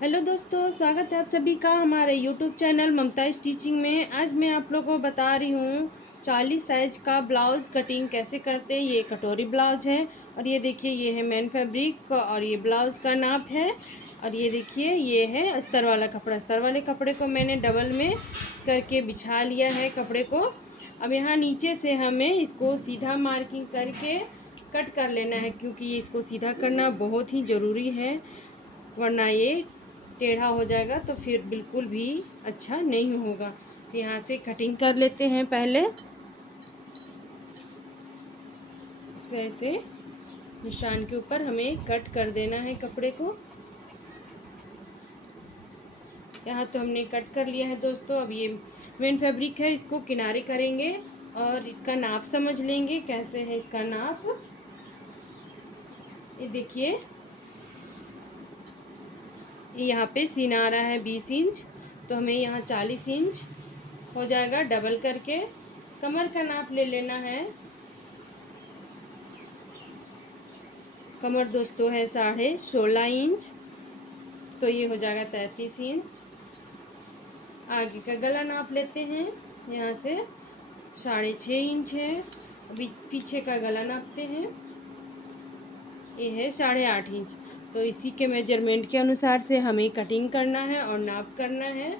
Hello दोस्तों, स्वागत है आप सभी का हमारे यूट्यूब चैनल ममता स्टिचिंग में। आज मैं आप लोगों को बता रही हूँ 40 साइज का ब्लाउज़ कटिंग कैसे करते हैं। ये कटोरी ब्लाउज है और ये देखिए ये है मेन फैब्रिक और ये ब्लाउज़ का नाप है। और ये देखिए ये है अस्तर वाला कपड़ा। अस्तर वाले कपड़े को मैंने डबल में करके बिछा लिया है कपड़े को। अब यहाँ नीचे से हमें इसको सीधा मार्किंग करके कट कर लेना है, क्योंकि इसको सीधा करना बहुत ही ज़रूरी है, वरना ये टेढ़ा हो जाएगा तो फिर बिल्कुल भी अच्छा नहीं होगा। तो यहाँ से कटिंग कर लेते हैं। पहले ऐसे निशान के ऊपर हमें कट कर देना है कपड़े को। यहाँ तो हमने कट कर लिया है दोस्तों। अब ये मेन फैब्रिक है, इसको किनारे करेंगे और इसका नाप समझ लेंगे कैसे है इसका नाप। ये देखिए यहाँ पे सीना आ रहा है 20 इंच, तो हमें यहाँ 40 इंच हो जाएगा डबल करके। कमर का नाप ले लेना है। कमर दोस्तों है 16.5 इंच, तो ये हो जाएगा 33 इंच। आगे का गला नाप लेते हैं, यहाँ से 6.5 इंच है। अभी पीछे का गला नापते हैं, ये है 8.5 इंच। तो इसी के मेजरमेंट के अनुसार से हमें कटिंग करना है और नाप करना है।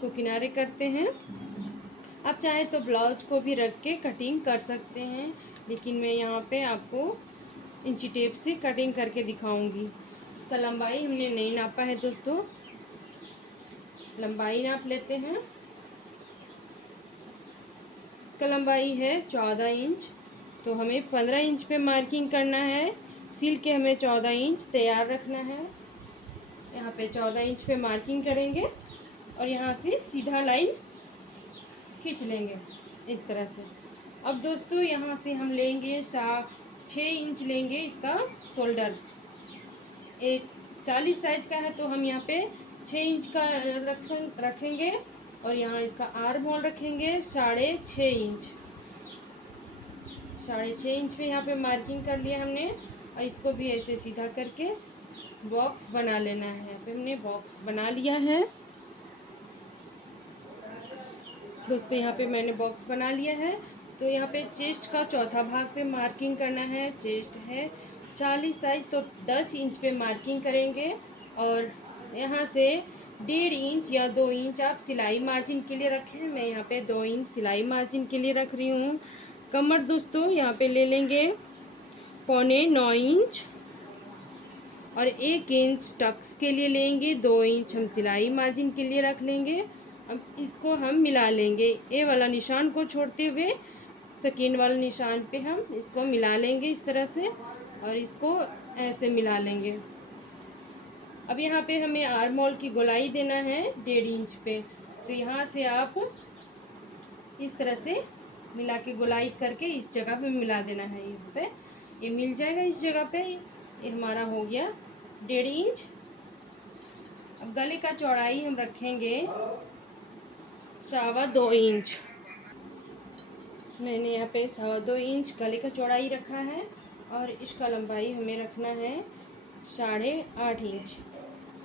तो किनारे करते हैं। आप चाहे तो ब्लाउज को भी रख के कटिंग कर सकते हैं, लेकिन मैं यहाँ पे आपको इंची टेप से कटिंग करके दिखाऊंगी। इसका लंबाई हमने नहीं नापा है दोस्तों, लंबाई नाप लेते हैं। इसका लंबाई है 14 इंच, तो हमें 15 इंच पे मार्किंग करना है। सिल के हमें 14 इंच तैयार रखना है। यहाँ पे 14 इंच पे मार्किंग करेंगे और यहाँ से सीधा लाइन खींच लेंगे इस तरह से। अब दोस्तों यहाँ से हम लेंगे 6 इंच लेंगे इसका शोल्डर। एक 40 साइज का है तो हम यहाँ पे 6 इंच का रखेंगे और यहाँ इसका आर्म होल रखेंगे 6.5 इंच। 6.5 इंच पे यहाँ पे मार्किंग कर लिया हमने और इसको भी ऐसे सीधा करके बॉक्स बना लेना है। यहाँ पे हमने बॉक्स बना लिया है दोस्तों। यहाँ पे मैंने बॉक्स बना लिया है। तो यहाँ पे चेस्ट का चौथा भाग पे मार्किंग करना है। चेस्ट है 40 साइज, तो 10 इंच पे मार्किंग करेंगे और यहाँ से 1.5 इंच या 2 इंच आप सिलाई मार्जिन के लिए रखें। मैं यहाँ पे 2 इंच सिलाई मार्जिन के लिए रख रही हूँ। कमर दोस्तों यहाँ पे ले लेंगे 8.25 इंच और 1 इंच टक्स के लिए लेंगे। 2 इंच हम सिलाई मार्जिन के लिए रख लेंगे। अब इसको हम मिला लेंगे, ए वाला निशान को छोड़ते हुए सेकेंड वाले निशान पे हम इसको मिला लेंगे इस तरह से और इसको ऐसे मिला लेंगे। अब यहाँ पे हमें आर्म होल की गोलाई देना है 1.5 इंच पे, तो यहाँ से आप इस तरह से मिला के गोलाई करके इस जगह पे मिला देना है। यहाँ पे ये मिल जाएगा इस जगह पे। ये हमारा हो गया 1.5 इंच। अब गले का चौड़ाई हम रखेंगे 2.25 इंच। मैंने यहाँ पे 2.25 इंच गले का चौड़ाई रखा है और इसका लंबाई हमें रखना है 8.5 इंच।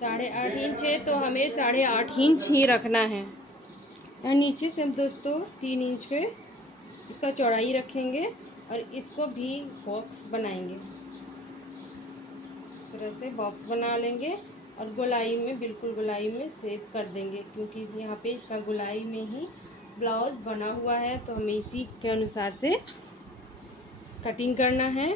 8.5 इंच है तो हमें 8.5 इंच ही रखना है। और नीचे से हम दोस्तों 3 इंच पे इसका चौड़ाई रखेंगे और इसको भी बॉक्स बनाएंगे। इस तरह से बॉक्स बना लेंगे और गोलाई में, बिल्कुल गोलाई में सेट कर देंगे, क्योंकि यहाँ पे इसका गोलाई में ही ब्लाउज़ बना हुआ है, तो हमें इसी के अनुसार से कटिंग करना है।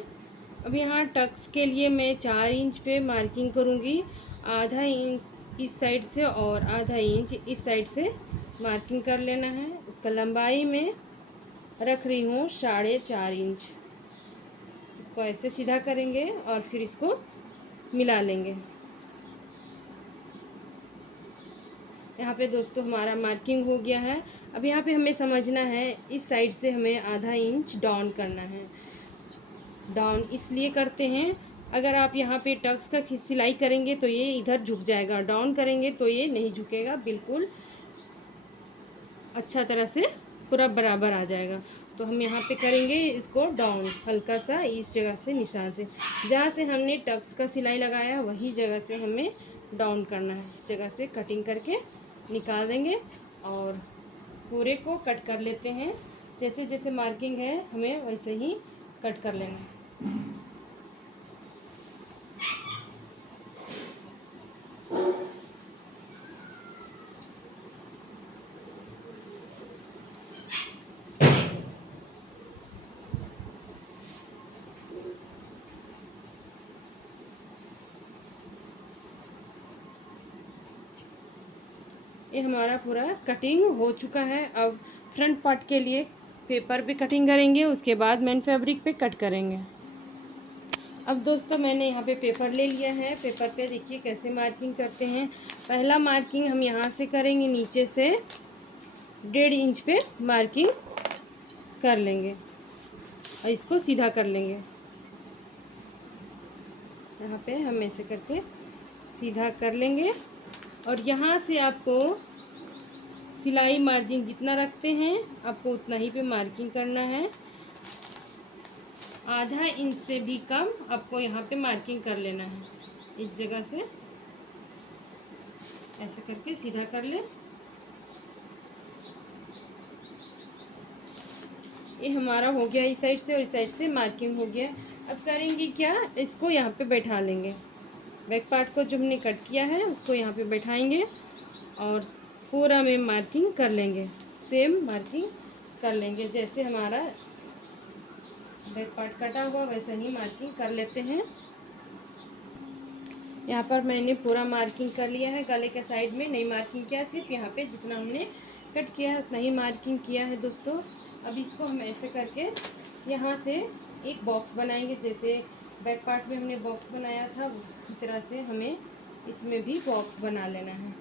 अब यहाँ टक्स के लिए मैं 4 इंच पे मार्किंग करूँगी। आधा इंच इस साइड से और आधा इंच इस साइड से मार्किंग कर लेना है। इसका लंबाई में रख रही हूँ 4.5 इंच। इसको ऐसे सीधा करेंगे और फिर इसको मिला लेंगे। यहाँ पे दोस्तों हमारा मार्किंग हो गया है। अब यहाँ पे हमें समझना है इस साइड से हमें आधा इंच डाउन करना है। डाउन इसलिए करते हैं, अगर आप यहाँ पे टक्स का सिलाई करेंगे तो ये इधर झुक जाएगा, डाउन करेंगे तो ये नहीं झुकेगा, बिल्कुल अच्छा तरह से पूरा बराबर आ जाएगा। तो हम यहाँ पे करेंगे इसको डाउन, हल्का सा इस जगह से निशान से, जहाँ से हमने टक्स का सिलाई लगाया वही जगह से हमें डाउन करना है। इस जगह से कटिंग करके निकाल देंगे और पूरे को कट कर लेते हैं। जैसे जैसे मार्किंग है हमें वैसे ही कट कर लेना है। ये हमारा पूरा कटिंग हो चुका है। अब फ्रंट पार्ट के लिए पेपर पे कटिंग करेंगे, उसके बाद मेन फैब्रिक पे कट करेंगे। अब दोस्तों मैंने यहाँ पे पेपर ले लिया है। पेपर पे देखिए कैसे मार्किंग करते हैं। पहला मार्किंग हम यहाँ से करेंगे, नीचे से 1.5 इंच पे मार्किंग कर लेंगे और इसको सीधा कर लेंगे। यहाँ पे हम ऐसे करके सीधा कर लेंगे और यहाँ से आपको सिलाई मार्जिन जितना रखते हैं आपको उतना ही पे मार्किंग करना है। आधा इंच से भी कम आपको यहाँ पे मार्किंग कर लेना है। इस जगह से ऐसे करके सीधा कर ले। ये हमारा हो गया इस साइड से और इस साइड से मार्किंग हो गया। अब करेंगे क्या, इसको यहाँ पे बैठा लेंगे। बैक पार्ट को जो हमने कट किया है उसको यहाँ पे बैठाएंगे और पूरा में मार्किंग कर लेंगे। सेम मार्किंग कर लेंगे, जैसे हमारा बैक पार्ट कटा हुआ वैसे ही मार्किंग कर लेते हैं। यहाँ पर मैंने पूरा मार्किंग कर लिया है। गले के साइड में नहीं मार्किंग किया, सिर्फ यहाँ पे जितना हमने कट किया है उतना ही मार्किंग किया है दोस्तों। अब इसको हम ऐसे करके यहाँ से एक बॉक्स बनाएंगे। जैसे बैक पार्ट में हमने बॉक्स बनाया था उसी तरह से हमें इसमें भी बॉक्स बना लेना है।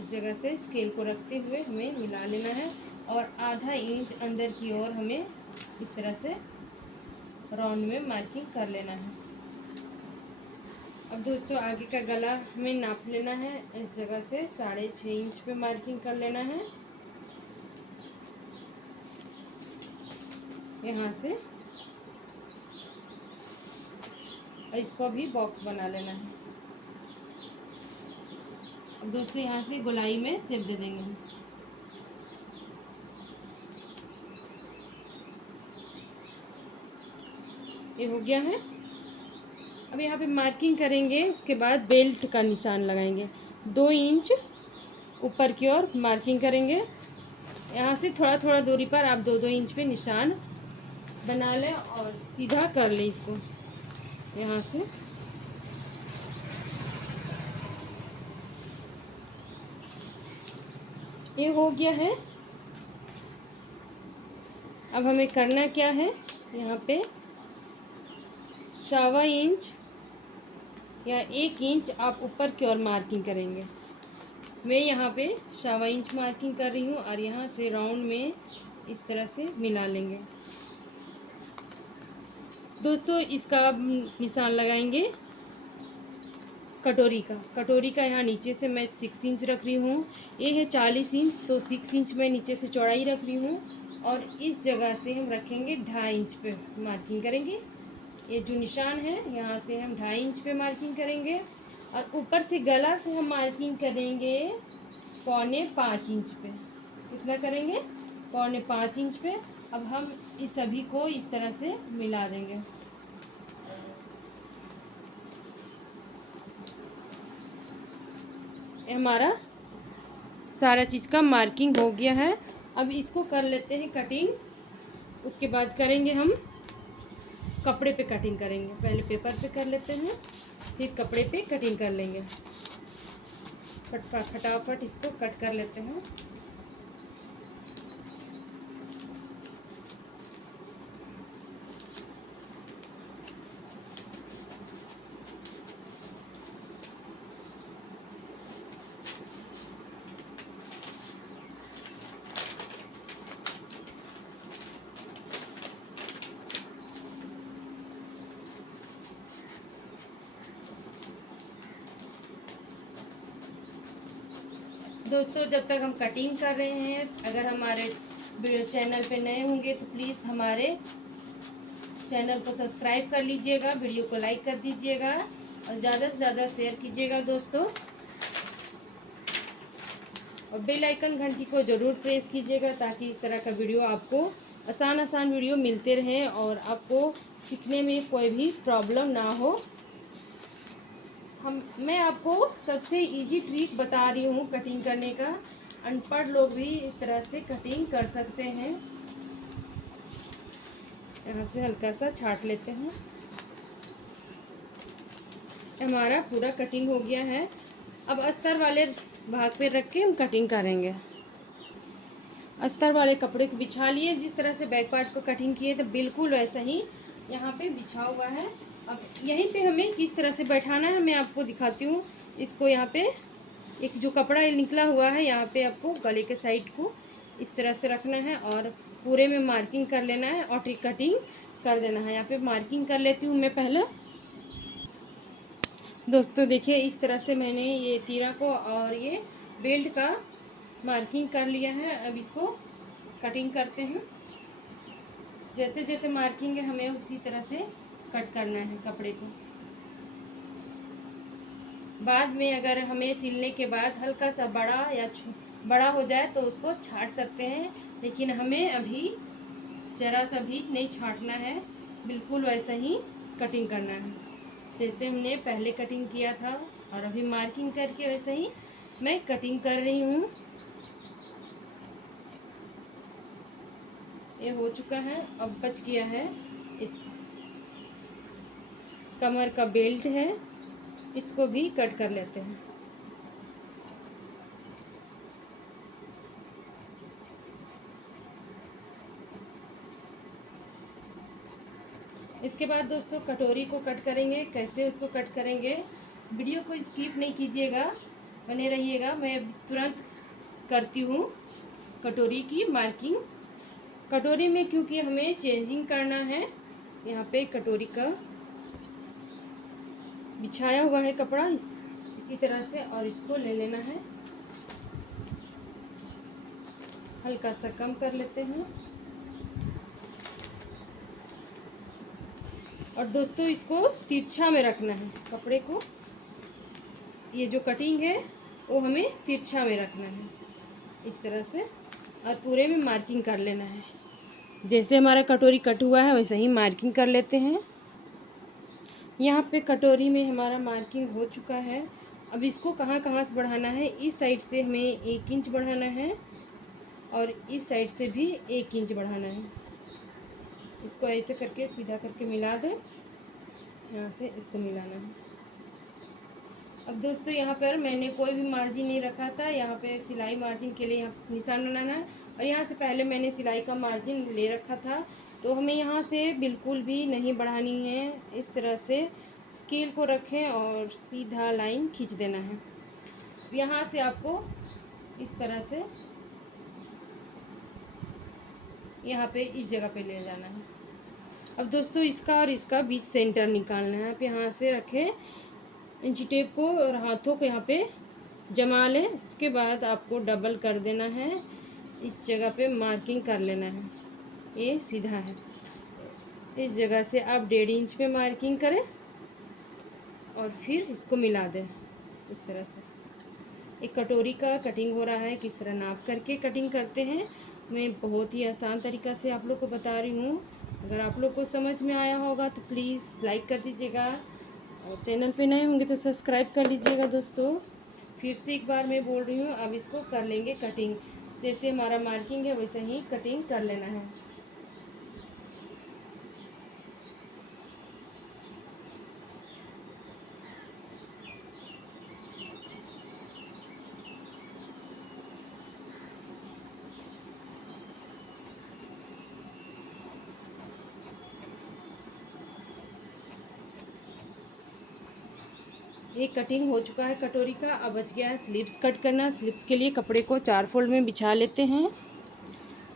इस जगह से स्केल को रखते हुए हमें मिला लेना है और आधा इंच अंदर की ओर हमें इस तरह से राउंड में मार्किंग कर लेना है। अब दोस्तों आगे का गला हमें नाप लेना है। इस जगह से 6.5 इंच पे मार्किंग कर लेना है। यहाँ से इसको भी बॉक्स बना लेना है। अब दोस्तों यहाँ से गोलाई में शेप दे देंगे हम। ये हो गया है। अब यहाँ पे मार्किंग करेंगे, उसके बाद बेल्ट का निशान लगाएंगे। 2 इंच ऊपर की ओर मार्किंग करेंगे। यहाँ से थोड़ा थोड़ा दूरी पर आप 2-2 इंच पे निशान बना लें और सीधा कर लें इसको। यहाँ से ये हो गया है। अब हमें करना क्या है, यहाँ पे 1.25 इंच या 1 इंच आप ऊपर की ओर मार्किंग करेंगे। मैं यहाँ पे 1.25 इंच मार्किंग कर रही हूँ और यहाँ से राउंड में इस तरह से मिला लेंगे। दोस्तों इसका निशान लगाएंगे कटोरी का यहाँ नीचे से मैं 6 इंच रख रही हूँ। ये है 40 इंच, तो 6 इंच मैं नीचे से चौड़ाई रख रही हूँ और इस जगह से हम रखेंगे 2.5 इंच पे मार्किंग करेंगे। ये जो निशान है यहाँ से हम 2.5 इंच पे मार्किंग करेंगे और ऊपर से गला से हम मार्किंग करेंगे 4.25 इंच पे। कितना करेंगे, 4.25 इंच पे। अब हम इस सभी को इस तरह से मिला देंगे। हमारा सारा चीज़ का मार्किंग हो गया है। अब इसको कर लेते हैं कटिंग। उसके बाद करेंगे हम कपड़े पे कटिंग करेंगे। पहले पेपर पे कर लेते हैं, फिर कपड़े पे कटिंग कर लेंगे। फटाफट इसको कट कर लेते हैं। दोस्तों जब तक हम कटिंग कर रहे हैं, अगर हमारे चैनल पे नए होंगे तो प्लीज़ हमारे चैनल को सब्सक्राइब कर लीजिएगा, वीडियो को लाइक कर दीजिएगा और ज़्यादा से ज़्यादा शेयर कीजिएगा दोस्तों, और बेल आइकन घंटी को ज़रूर प्रेस कीजिएगा ताकि इस तरह का वीडियो आपको आसान वीडियो मिलते रहें और आपको सीखने में कोई भी प्रॉब्लम ना हो। मैं आपको सबसे इजी ट्रिक बता रही हूँ कटिंग करने का। अनपढ़ लोग भी इस तरह से कटिंग कर सकते हैं। यहाँ से हल्का सा छाट लेते हैं। हमारा पूरा कटिंग हो गया है। अब अस्तर वाले भाग पे रख के हम कटिंग करेंगे। अस्तर वाले कपड़े को बिछा लिए, जिस तरह से बैक पार्ट को कटिंग किए तो बिल्कुल वैसा ही यहाँ पे बिछा हुआ है। अब यहीं पे हमें किस तरह से बैठाना है मैं आपको दिखाती हूँ। इसको यहाँ पे एक जो कपड़ा निकला हुआ है यहाँ पे आपको गले के साइड को इस तरह से रखना है और पूरे में मार्किंग कर लेना है और कटिंग कर देना है। यहाँ पे मार्किंग कर लेती हूँ मैं पहले। दोस्तों देखिए इस तरह से मैंने ये तीरा को और ये बेल्ट का मार्किंग कर लिया है। अब इसको कटिंग करते हैं। जैसे जैसे मार्किंग है हमें उसी तरह से कट करना है कपड़े को। बाद में अगर हमें सिलने के बाद हल्का सा बड़ा हो जाए तो उसको छाट सकते हैं, लेकिन हमें अभी ज़रा सा भी नहीं छाटना है, बिल्कुल वैसा ही कटिंग करना है जैसे हमने पहले कटिंग किया था। और अभी मार्किंग करके वैसे ही मैं कटिंग कर रही हूँ। ये हो चुका है। अब बच गया है कमर का बेल्ट है, इसको भी कट कर लेते हैं। इसके बाद दोस्तों कटोरी को कट करेंगे। कैसे उसको कट करेंगे, वीडियो को स्किप नहीं कीजिएगा, बने रहिएगा। मैं तुरंत करती हूँ कटोरी की मार्किंग। कटोरी में क्योंकि हमें चेंजिंग करना है, यहाँ पे कटोरी का बिछाया हुआ है कपड़ा इसी तरह से, और इसको ले लेना है, हल्का सा कम कर लेते हैं। और दोस्तों इसको तिरछा में रखना है कपड़े को। ये जो कटिंग है वो हमें तिरछा में रखना है इस तरह से, और पूरे में मार्किंग कर लेना है। जैसे हमारा कटोरी कट हुआ है वैसे ही मार्किंग कर लेते हैं। यहाँ पे कटोरी में हमारा मार्किंग हो चुका है। अब इसको कहाँ कहाँ से बढ़ाना है, इस साइड से हमें 1 इंच बढ़ाना है और इस साइड से भी 1 इंच बढ़ाना है। इसको ऐसे करके सीधा करके मिला दें, यहाँ से इसको मिलाना है। अब दोस्तों यहाँ पर मैंने कोई भी मार्जिन नहीं रखा था। यहाँ पे सिलाई मार्जिन के लिए यहाँ निशान बनाना है, और यहाँ से पहले मैंने सिलाई का मार्जिन ले रखा था, तो हमें यहाँ से बिल्कुल भी नहीं बढ़ानी है। इस तरह से स्केल को रखें और सीधा लाइन खींच देना है। यहाँ से आपको इस तरह से यहाँ पे इस जगह पे ले जाना है। अब दोस्तों इसका और इसका बीच सेंटर निकालना है। आप यहाँ से रखें इंची टेप को और हाथों को यहाँ पे जमा लें। इसके बाद आपको डबल कर देना है, इस जगह पे मार्किंग कर लेना है। ये सीधा है, इस जगह से आप 1.5 इंच पे मार्किंग करें और फिर इसको मिला दें इस तरह से। एक कटोरी का कटिंग हो रहा है, किस तरह नाप करके कटिंग करते हैं मैं बहुत ही आसान तरीक़ा से आप लोग को बता रही हूँ। अगर आप लोग को समझ में आया होगा तो प्लीज़ लाइक कर दीजिएगा, और चैनल पे नए होंगे तो सब्सक्राइब कर लीजिएगा दोस्तों। फिर से एक बार मैं बोल रही हूँ, अब इसको कर लेंगे कटिंग। जैसे हमारा मार्किंग है वैसे ही कटिंग कर लेना है। ये कटिंग हो चुका है कटोरी का। अब बच गया है स्लीव्स कट करना। स्लीव्स के लिए कपड़े को 4 फोल्ड में बिछा लेते हैं।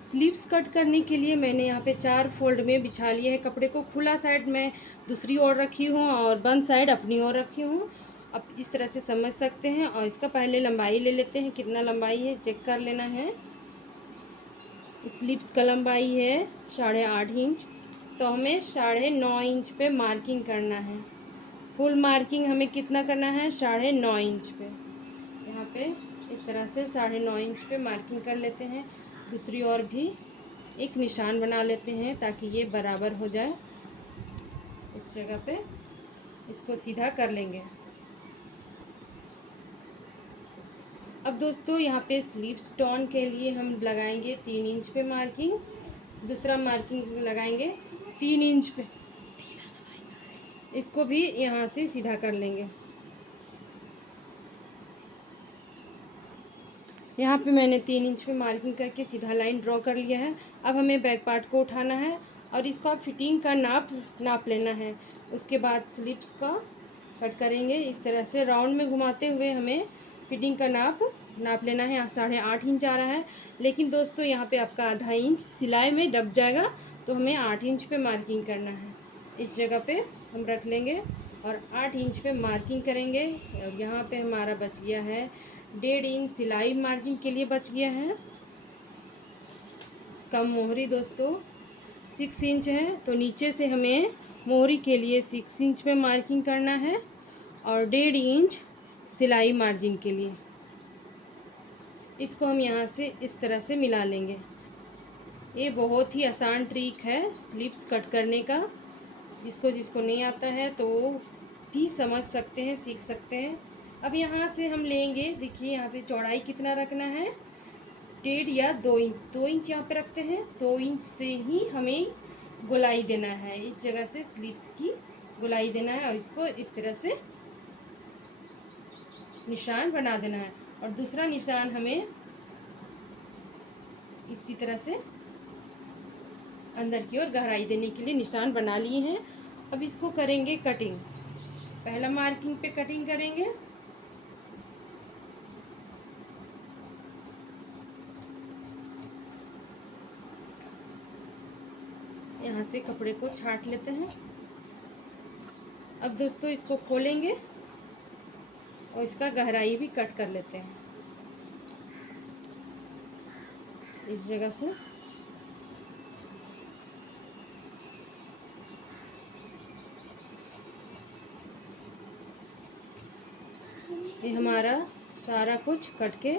स्लीव्स कट करने के लिए मैंने यहाँ पे 4 फोल्ड में बिछा लिया है कपड़े को। खुला साइड मैं दूसरी ओर रखी हूँ और बंद साइड अपनी ओर रखी हूँ। अब इस तरह से समझ सकते हैं। और इसका पहले लंबाई ले लेते हैं, कितना लंबाई है चेक कर लेना है। स्लीव्स का लंबाई है 8.5 इंच, तो हमें 9.5 इंच पे मार्किंग करना है। फुल मार्किंग हमें कितना करना है, 9.5 इंच पे। यहाँ पे इस तरह से 9.5 इंच पे मार्किंग कर लेते हैं। दूसरी ओर भी एक निशान बना लेते हैं ताकि ये बराबर हो जाए। इस जगह पे इसको सीधा कर लेंगे। अब दोस्तों यहाँ पे स्लीव स्टोन के लिए हम लगाएंगे 3 इंच पे मार्किंग। दूसरा मार्किंग लगाएंगे 3 इंच पे। इसको भी यहाँ से सीधा कर लेंगे। यहाँ पे मैंने 3 इंच पे मार्किंग करके सीधा लाइन ड्रॉ कर लिया है। अब हमें बैक पार्ट को उठाना है और इसका फिटिंग का नाप लेना है। उसके बाद स्लीव्स का कट करेंगे। इस तरह से राउंड में घुमाते हुए हमें फिटिंग का नाप लेना है। यहाँ 8.5 इंच आ रहा है, लेकिन दोस्तों यहाँ पे आपका आधा इंच सिलाई में दब जाएगा, तो हमें 8 इंच पे मार्किंग करना है। इस जगह पे हम रख लेंगे और 8 इंच पे मार्किंग करेंगे। और यहाँ पे हमारा बच गया है 1.5 इंच सिलाई मार्जिन के लिए बच गया है। इसका मोहरी दोस्तों 6 इंच है, तो नीचे से हमें मोहरी के लिए 6 इंच पे मार्किंग करना है और 1.5 इंच सिलाई मार्जिन के लिए। इसको हम यहाँ से इस तरह से मिला लेंगे। ये बहुत ही आसान ट्रिक है स्लीव्स कट करने का। जिसको नहीं आता है तो भी समझ सकते हैं, सीख सकते हैं। अब यहाँ से हम लेंगे, देखिए यहाँ पे चौड़ाई कितना रखना है, 1.5 या 2 इंच। 2 इंच यहाँ पे रखते हैं। 2 इंच से ही हमें गोलाई देना है। इस जगह से स्लीव्स की गोलाई देना है और इसको इस तरह से निशान बना देना है। और दूसरा निशान हमें इसी तरह से अंदर की ओर गहराई देने के लिए निशान बना लिए हैं। अब इसको करेंगे कटिंग। पहला मार्किंग पे कटिंग करेंगे। यहाँ से कपड़े को छाट लेते हैं। अब दोस्तों इसको खोलेंगे और इसका गहराई भी कट कर लेते हैं। इस जगह से ये हमारा सारा कुछ कट के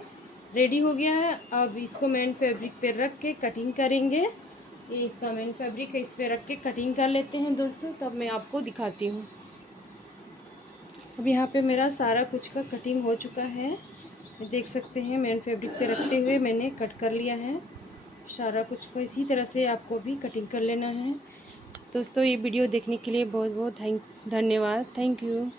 रेडी हो गया है। अब इसको मेन फैब्रिक पे रख के कटिंग करेंगे। ये इसका मेन फैब्रिक है, इस पे रख के कटिंग कर लेते हैं दोस्तों, तब मैं आपको दिखाती हूँ। अब यहाँ पे मेरा सारा कुछ का कटिंग हो चुका है, देख सकते हैं। मेन फैब्रिक पे रखते हुए मैंने कट कर लिया है सारा कुछ को। इसी तरह से आपको भी कटिंग कर लेना है दोस्तों। ये वीडियो देखने के लिए बहुत बहुत धन्यवाद। Thank you.